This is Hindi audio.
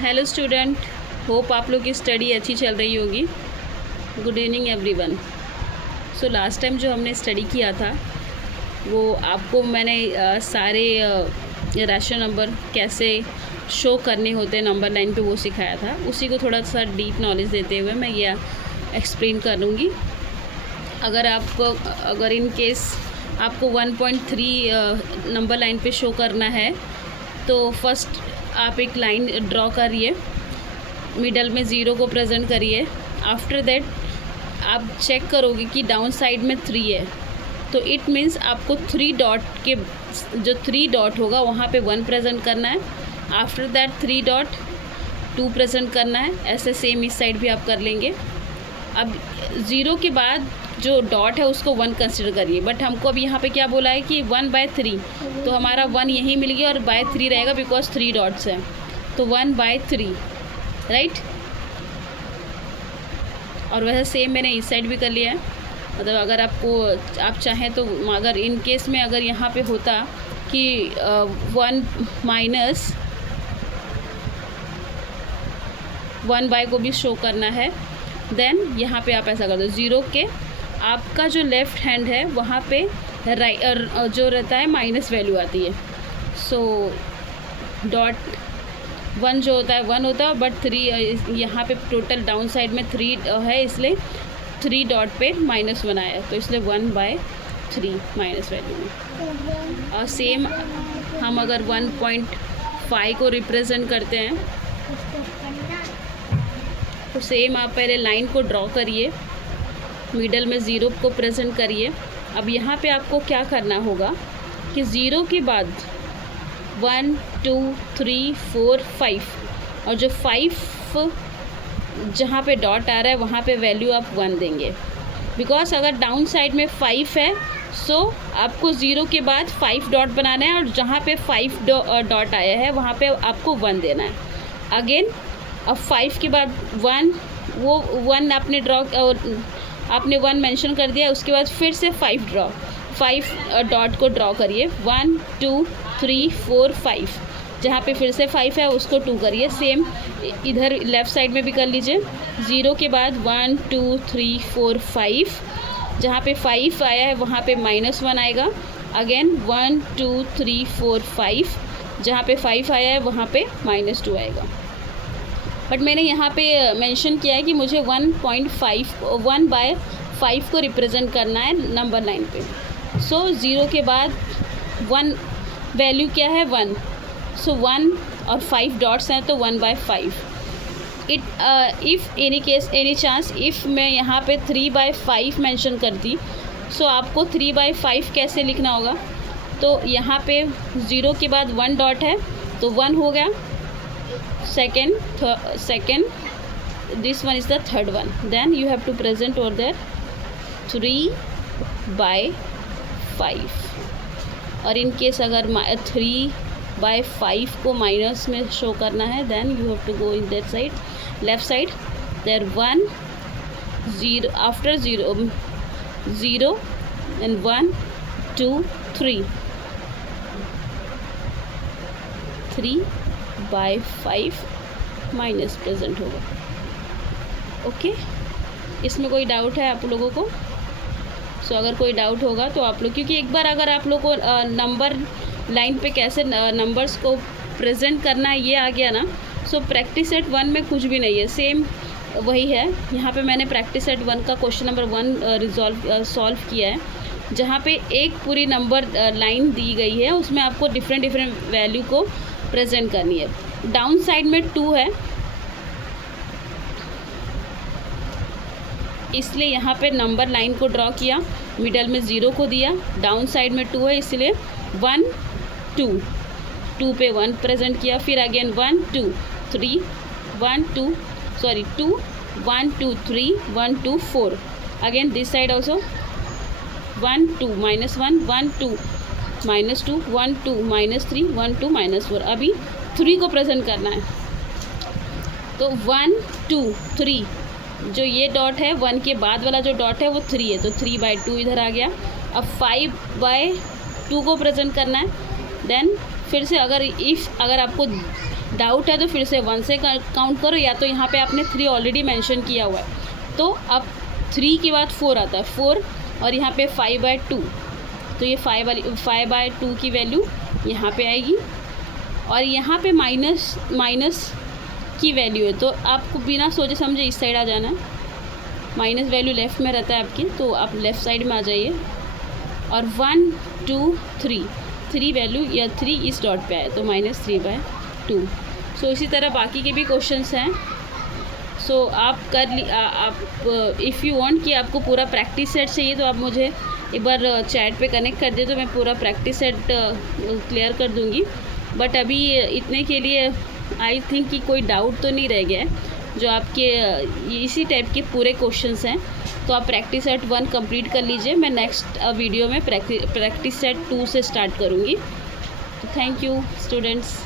हेलो स्टूडेंट, होप आप लोग की स्टडी अच्छी चल रही होगी। Good evening everyone. So last time जो हमने स्टडी किया था वो आपको मैंने सारे रैशनल नंबर कैसे शो करने होते हैं नंबर लाइन पे वो सिखाया था। उसी को थोड़ा सा डीप नॉलेज देते हुए मैं ये एक्सप्लेन करूँगी। अगर इन केस आपको 1.3 नंबर लाइन पे शो करना है तो फर्स्ट आप एक लाइन ड्रॉ करिए, मिडल में ज़ीरो को प्रेजेंट करिए। आफ्टर दैट आप चेक करोगे कि डाउन साइड में 3 है, तो इट मीन्स आपको 3 डॉट के जो 3 डॉट होगा वहाँ पे 1 प्रेजेंट करना है। आफ्टर दैट 3 डॉट 2 प्रेजेंट करना है। ऐसे सेम इस साइड भी आप कर लेंगे। अब ज़ीरो के बाद जो डॉट है उसको 1 कंसिडर करिए, बट हमको अब यहाँ पे क्या बोला है कि 1/3, तो हमारा 1 यहीं मिल गया और बाय 3 रहेगा बिकॉज 3 डॉट्स हैं, तो 1/3 राइट। और वैसे सेम मैंने इस साइड भी कर लिया है। मतलब अगर आप चाहें तो अगर इन केस में अगर यहाँ पे होता कि 1 माइनस 1/, को भी शो करना है, देन यहाँ पे आप ऐसा कर दो। ज़ीरो के आपका जो लेफ़्ट हैंड है वहाँ पे राइट जो रहता है माइनस वैल्यू आती है। सो डॉट 1 जो होता है 1 होता है, बट 3 यहाँ पे टोटल डाउन साइड में 3 है, इसलिए 3 डॉट पे -1 आया, तो इसलिए 1/3 माइनस वैल्यू में। और सेम हम अगर 1.5 को रिप्रेजेंट करते हैं तो सेम आप पहले लाइन को ड्रॉ करिए, मिडल में ज़ीरो को प्रेजेंट करिए। अब यहाँ पे आपको क्या करना होगा कि ज़ीरो के बाद 1 2 3 4 5, और जो 5 जहाँ पे डॉट आ रहा है वहाँ पे वैल्यू आप 1 देंगे। बिकॉज अगर डाउन साइड में 5 है सो आपको ज़ीरो के बाद 5 डॉट बनाना है, और जहाँ पे 5 डॉट आया है वहाँ पे आपको 1 देना है। अगेन अब 5 के बाद 1, वो 1 आपने आपने 1 मेंशन कर दिया, उसके बाद फिर से 5 डॉट को ड्रॉ करिए। 1 2 3 4 5, जहाँ पे फिर से 5 है उसको 2 करिए। सेम इधर लेफ़्ट साइड में भी कर लीजिए। ज़ीरो के बाद 1 2 3 4 5, जहाँ पे 5 आया है वहाँ पे -1 आएगा। अगेन 1 2 3 4 5, जहाँ पे 5 आया है वहाँ पे -2 आएगा। बट मैंने यहाँ पे मेंशन किया है कि मुझे 1/5 को रिप्रेजेंट करना है नंबर लाइन पे। सो ज़ीरो के बाद 1 वैल्यू क्या है 1, सो 1 और 5 डॉट्स हैं तो 1/5। इफ़ एनी चांस इफ़ मैं यहाँ पे 3/5 मेंशन करती, सो आपको 3/5 कैसे लिखना होगा, तो यहाँ पे ज़ीरो के बाद 1 डॉट है तो 1 हो गया। second this one is the third one, then you have to present over there 3/5। और इन केस अगर 3/5 को माइनस में शो करना है, then you have to go in that side, left side, there 1 0 after 0 and 1 2 3 3/5 minus present होगा। ओके, इसमें कोई डाउट है आप लोगों को? सो अगर कोई डाउट होगा तो आप लोग, क्योंकि एक बार अगर आप लोग को नंबर लाइन पे कैसे नंबर्स को प्रेजेंट करना है ये आ गया ना, सो प्रैक्टिस सेट 1 में कुछ भी नहीं है, सेम वही है। यहाँ पे मैंने प्रैक्टिस सेट 1 का क्वेश्चन नंबर 1 सॉल्व किया है, जहाँ पे एक पूरी नंबर लाइन दी गई है, उसमें आपको डिफरेंट वैल्यू को प्रेजेंट करनी है। डाउन साइड में 2 है, इसलिए यहाँ पे नंबर लाइन को ड्रॉ किया, मिडल में 0 को दिया, डाउन साइड में 2 है इसलिए 1 2 पे 1 प्रेजेंट किया, फिर again 1 2 3 1 2 2 1 2 3 1 2 4, again this side also 1 2 -1 1 2 -2 1 2 -3 1 2 -4। अभी 3 को प्रेजेंट करना है, तो 1 2 3, जो ये डॉट है 1 के बाद वाला जो डॉट है वो 3 है, तो 3/2 इधर आ गया। अब 5/2 को प्रेजेंट करना है, देन फिर से अगर आपको डाउट है तो फिर से 1 से काउंट करो, या तो यहाँ पे आपने 3 ऑलरेडी मेंशन किया हुआ है, तो अब 3 के बाद 4 आता है, 4 और यहाँ पे 5/2, तो ये 5/2 की वैल्यू यहाँ पे आएगी। और यहाँ पे माइनस की वैल्यू है, तो आपको बिना सोचे समझे इस साइड आ जाना है। माइनस वैल्यू लेफ़्ट में रहता है आपकी, तो आप लेफ़्ट साइड में आ जाइए। और 1 2 3 वैल्यू या 3 इस डॉट पे आए, तो -3/2। सो इसी तरह बाकी के भी क्वेश्चंस हैं। सो आप आप इफ़ यू वांट कि आपको पूरा प्रैक्टिस सेट चाहिए, तो आप मुझे एक बार चैट पे कनेक्ट कर दे, तो मैं पूरा प्रैक्टिस सेट क्लियर कर दूँगी। बट अभी इतने के लिए आई थिंक कि कोई डाउट तो नहीं रह गया है। जो आपके इसी टाइप के पूरे क्वेश्चंस हैं, तो आप प्रैक्टिस सेट 1 कंप्लीट कर लीजिए। मैं नेक्स्ट वीडियो में प्रैक्टिस सेट 2 से स्टार्ट करूँगी। तो थैंक यू स्टूडेंट्स।